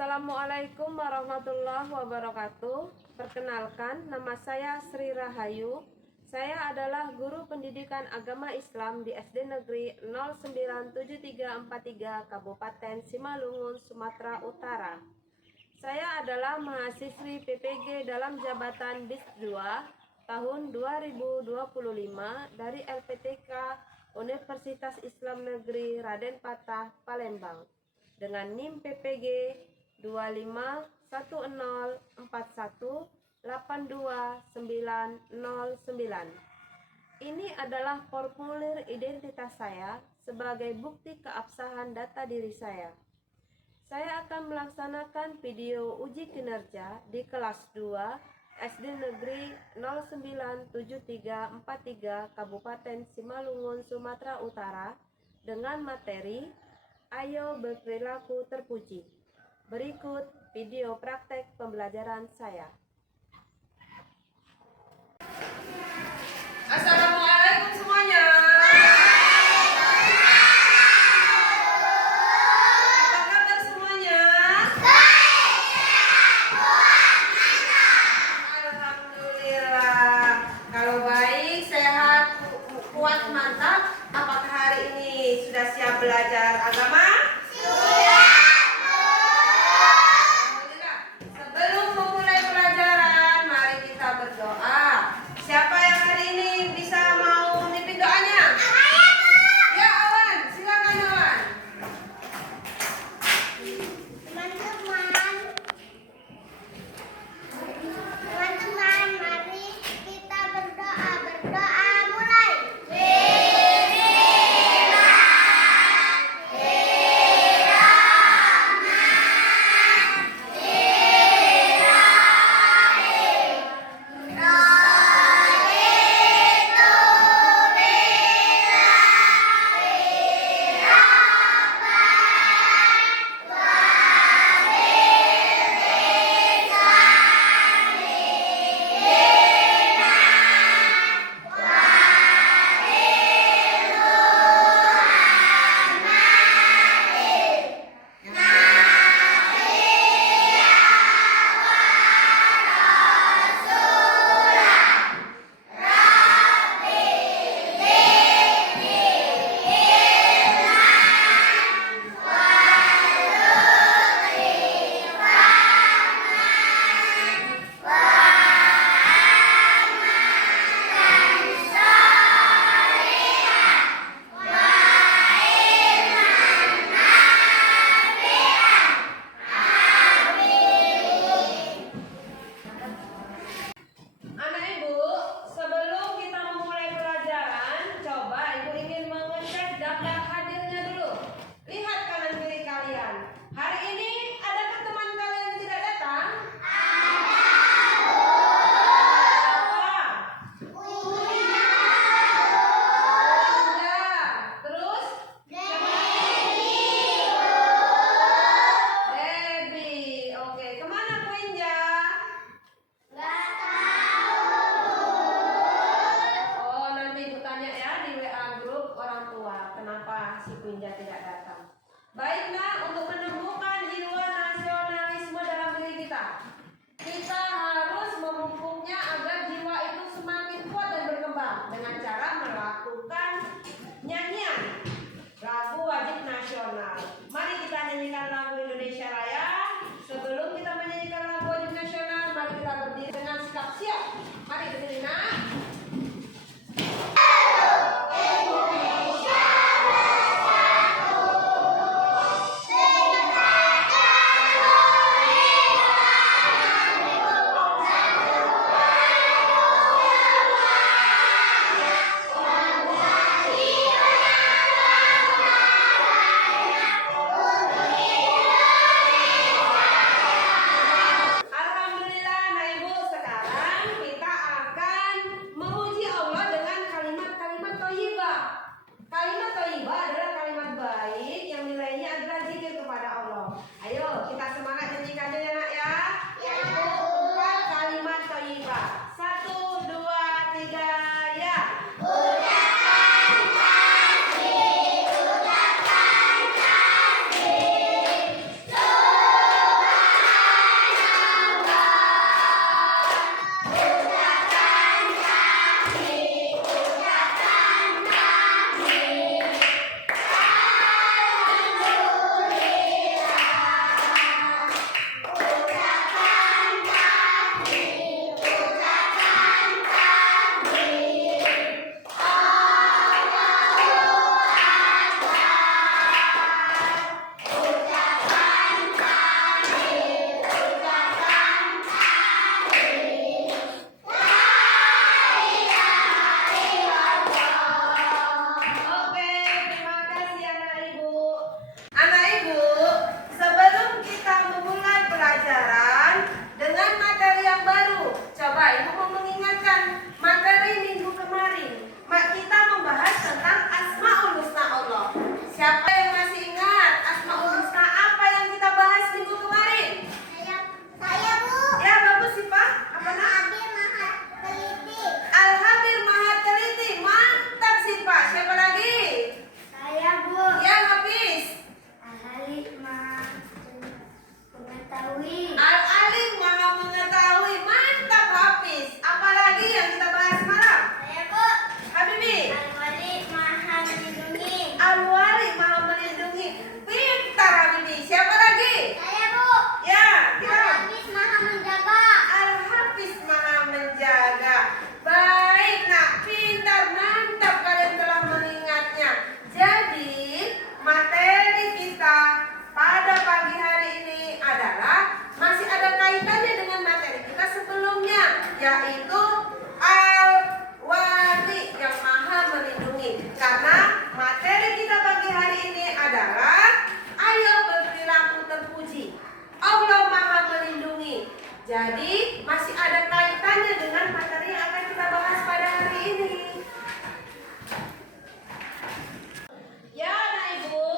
Assalamualaikum warahmatullahi wabarakatuh. Perkenalkan, nama saya Sri Rahayu. Saya adalah guru pendidikan agama Islam di SD Negeri 097343 Kabupaten Simalungun, Sumatera Utara. Saya adalah mahasiswi PPG dalam jabatan BIS 2 tahun 2025 dari LPTK Universitas Islam Negeri Raden Patah, Palembang, dengan NIM PPG 25104182909. Ini adalah formulir identitas saya sebagai bukti keabsahan data diri saya. Saya akan melaksanakan video uji kinerja di kelas 2 SD Negeri 097343 Kabupaten Simalungun, Sumatera Utara dengan materi Ayo berperilaku terpuji. Berikut video praktek pembelajaran saya. Assalamualaikum semuanya. Apa kabar semuanya? Alhamdulillah. Kalau baik, sehat, kuat, mantap. Apakah hari ini sudah siap belajar agama? Sebelum memulai pelajaran, mari kita berdoa. Siapa yang hari ini bisa mengetahui. Al-alim maha mengetahui. Mantap Hafiz. Apalagi yang kita bahas semalam? Saya Bu. Habibi. Al-Wali maha melindungi. Al-Wali maha melindungi. Pintar Habibi. Siapa lagi? Saya Bu. Ya, kita. Al-Hafiz maha menjaga. Al-Hafiz maha menjaga. Baik nak, pintar, mantap kalian telah mengingatnya. Jadi materi kita pada pagi hari ini adalah masih ada kaitannya dengan materi kita sebelumnya, yaitu Al-Wali yang maha melindungi. Karena materi kita pagi hari ini adalah ayo berperilaku terpuji, Allah maha melindungi. Jadi masih ada kaitannya dengan materi yang akan kita bahas pada hari ini. Ya anak ibu,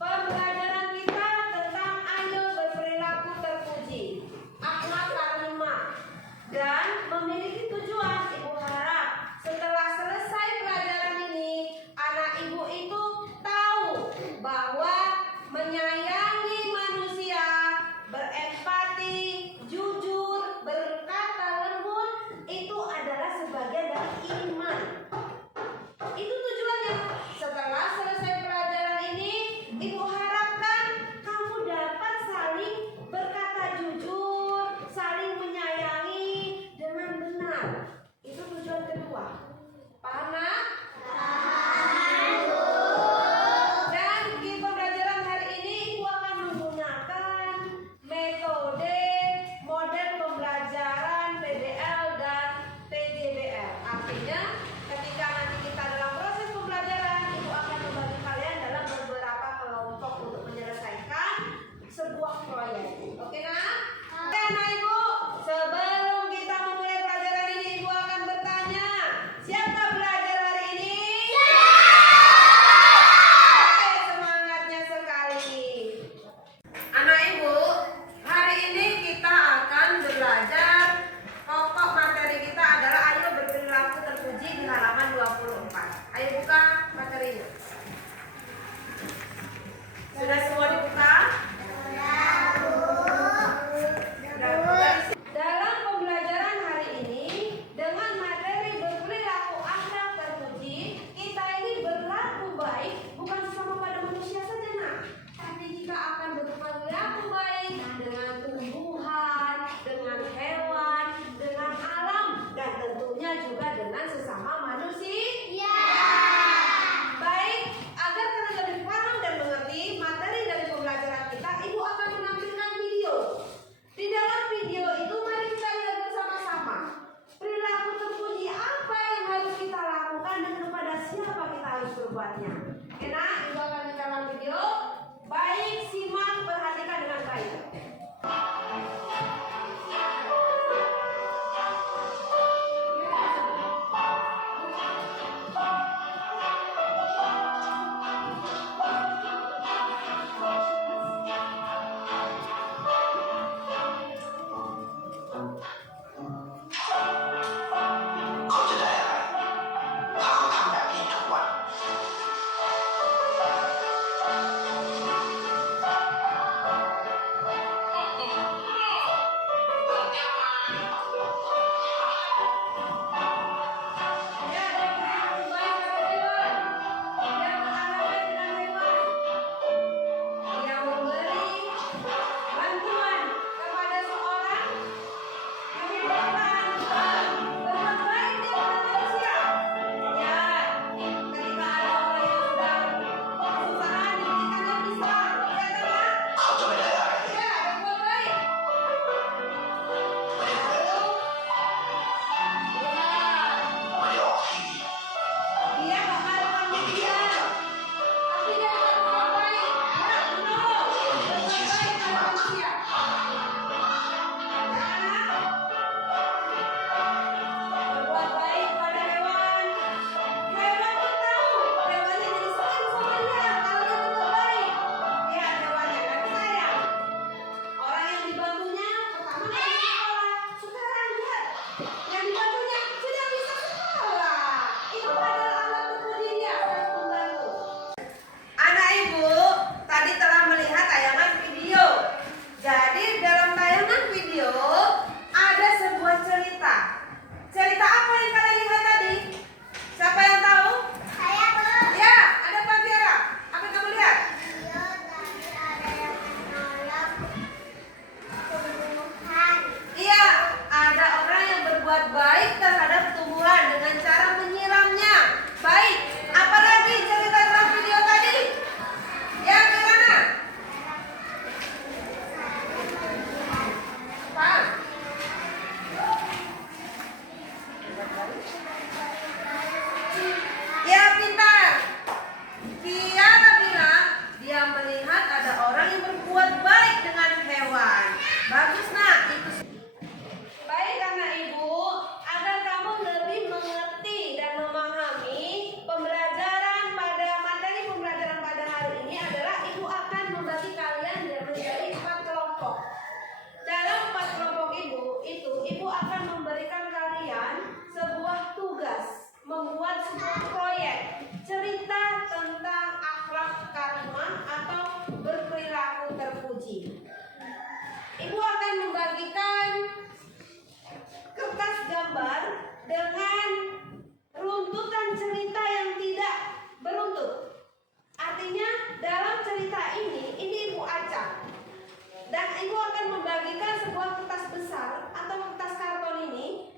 pembelajaran kita tentang ayo berperilaku terpuji, akhlak karimah, dan memiliki tujuan. Ibu harap setelah selesai pelajaran ini, anak ibu itu tahu bahwa menyayangi manusia, berempati, jujur, berkata lembut, menguji. Ibu akan membagikan kertas gambar dengan runtutan cerita yang tidak beruntut. Artinya dalam cerita ini Ibu acak. Dan Ibu akan membagikan sebuah kertas besar atau kertas karton ini.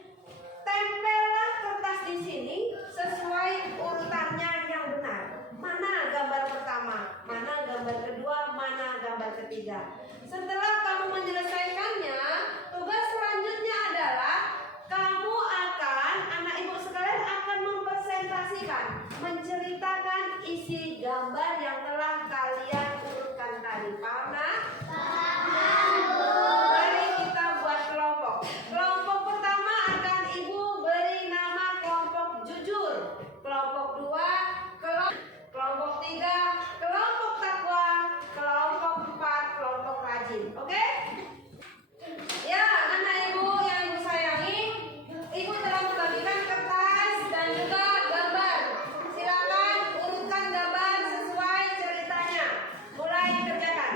Tempellah kertas di sini sesuai urutannya yang benar. Mana gambar pertama, mana gambar kedua, mana gambar ketiga. Setelah kamu menyelesaikannya, tugas selanjutnya adalah kamu akan, anak ibu sekalian akan mempresentasikan, menceritakan isi gambar yang telah kalian urutkan tadi. Paham nak? Mari kita buat kelompok. Kelompok pertama akan ibu beri nama kelompok jujur. Kelompok dua, kelompok tiga, kelompok takwa, kelompok empat, kelompok rajin. Oke? Ya, anak ibu yang ibu sayangi, ibu telah membagikan kertas dan juga gambar. Silakan urutkan gambar sesuai ceritanya. Mulai kerjakan.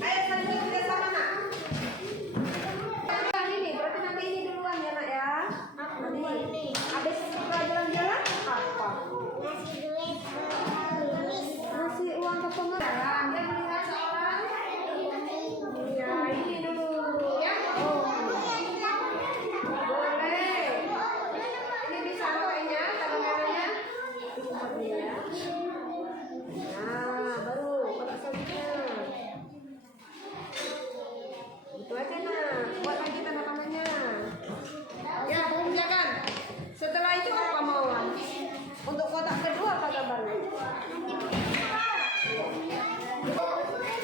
Ayo selanjutnya kita sama nak. Ini berarti nanti ini duluan ya nak ya. Nanti habis pelajaran jalan apa? Ngasih uang ke pengenalan. Dia melihat seorang. Ya ini dulu ya. Oh. Boleh. Ini bisa kayaknya tanda merahnya. Seperti ya. Nah, baru kotak selanjutnya. Itu aja nah. Buat lagi tanda tangannya. Ya, kerjakan. Setelah itu apa mau? Untuk kotak kedua apa gambarnya?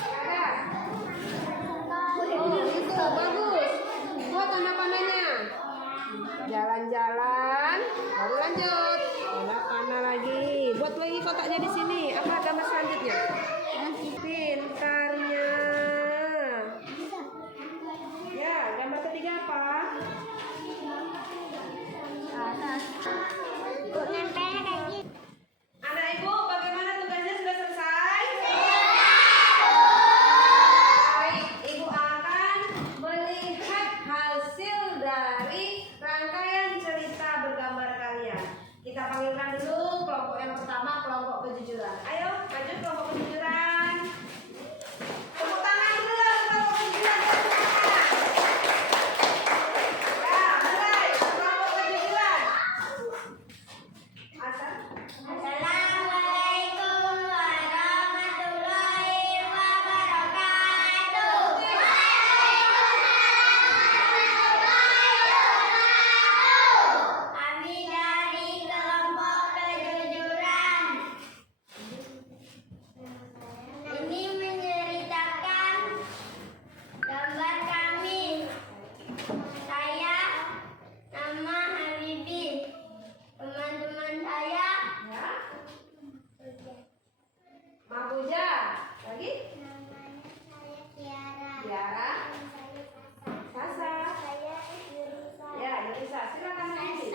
Ada. Oh, itu bagus. Buat tanda-tandanya. Jalan-jalan, baru lanjut. Tanda-tanda lagi. Buat lagi kotaknya di sini. Apa gambar selanjutnya? Pintarnya. Ya, gambar ketiga apa? Anak ibu, bagaimana tugasnya sudah selesai? Baik, ibu akan melihat hasil dari rangkaian cerita bergambar kalian. Kita panggilkan dulu kelompok yang pertama, kelompok kejujuran. Ayo, maju kelompok kejujuran. Tepuk tangan dulu lah kelompok kejujuran. Ya, mulai kelompok kejujuran. Asal. Assalamualaikum warahmatullahi wabarakatuh. Kami dari kelompok kejujuran. Ini menceritakan gambar kami. Saya nama Habibi. Teman-teman saya Ya. Mabuja. Lagi? namanya saya Tiara. Tiara. Sasa. Saya Yurisa. Ya, Yurisa. Silakan lagi.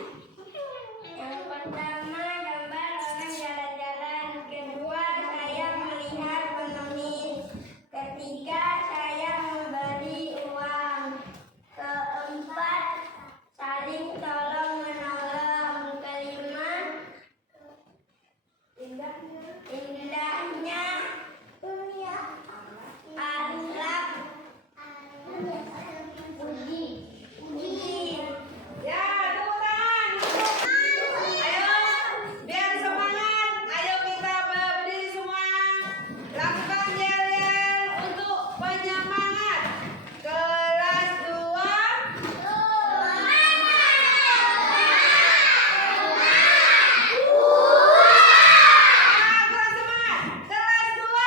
Yang pertama gambar orang jalan-jalan. Kedua saya melihat pengemis. Ketiga saya memberi uang. Keempat saling tolong menolong. Kelima indahnya akhlak puji. Ya, tepuk tangan. Ayo, biar semangat. Ayo kita berdiri semua. Lakukan yel-yel untuk penyemangat. Kelas 2. Kelas semangat. Kelas 2.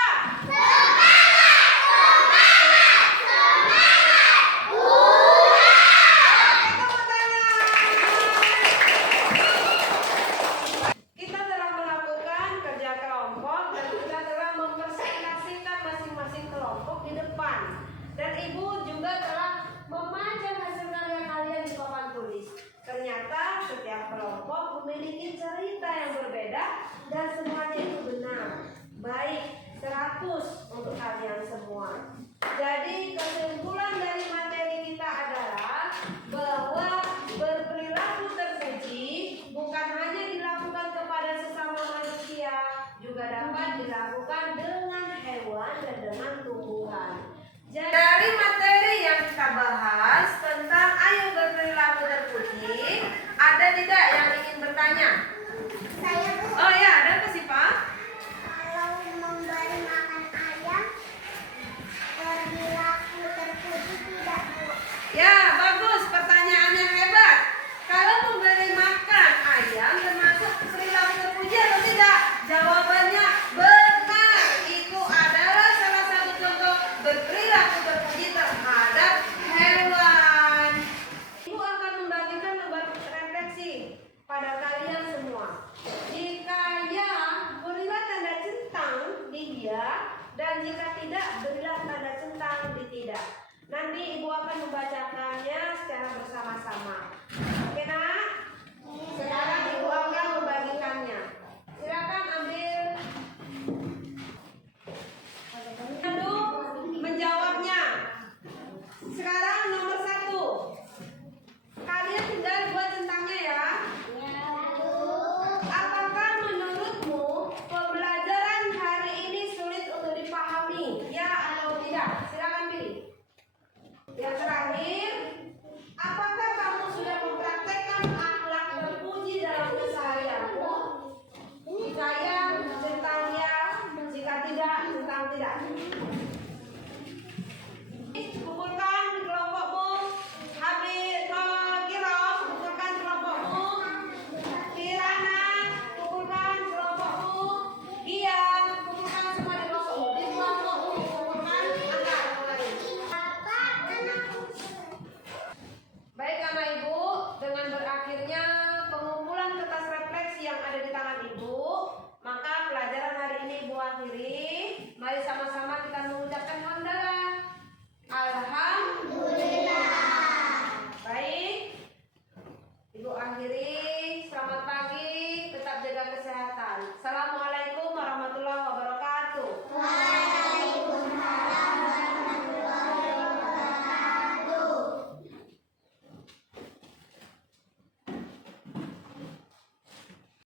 Kita telah melakukan kerja kelompok dan kita telah mempresentasikan masing-masing kelompok di depan. Dan ibu juga telah memajang hasil karya kalian di papan tulis. Ternyata setiap kelompok memiliki cerita yang berbeda dan semuanya itu benar. Baik, 100 untuk kalian semua. Jadi kesimpulan dari materi kita adalah bahwa berperilaku terpuji bukan hanya dilakukan kepada sesama manusia, juga dapat dilakukan dengan hewan dan dengan tumbuhan. Jadi, dari materi yang kita bahas tentang ayo berperilaku terpuji, ada tidak yang ingin bertanya? Saya Bu, Oh ya, ada apa sih Pak? kalau memberi makan ayam perilaku terpuji tidak Bu? Ya, bagus, pertanyaannya hebat. Kalau memberi makan ayam termasuk perilaku terpuji atau tidak? Jawabannya benar. Itu adalah salah satu contoh berperilaku terpuji terhadap hewan. Ibu akan membagikan lembar refleksi pada kalian semua. Jika ya, berilah tanda centang di ya, dan jika tidak, berilah tanda centang di tidak. Nanti ibu akan membacakannya secara bersama-sama.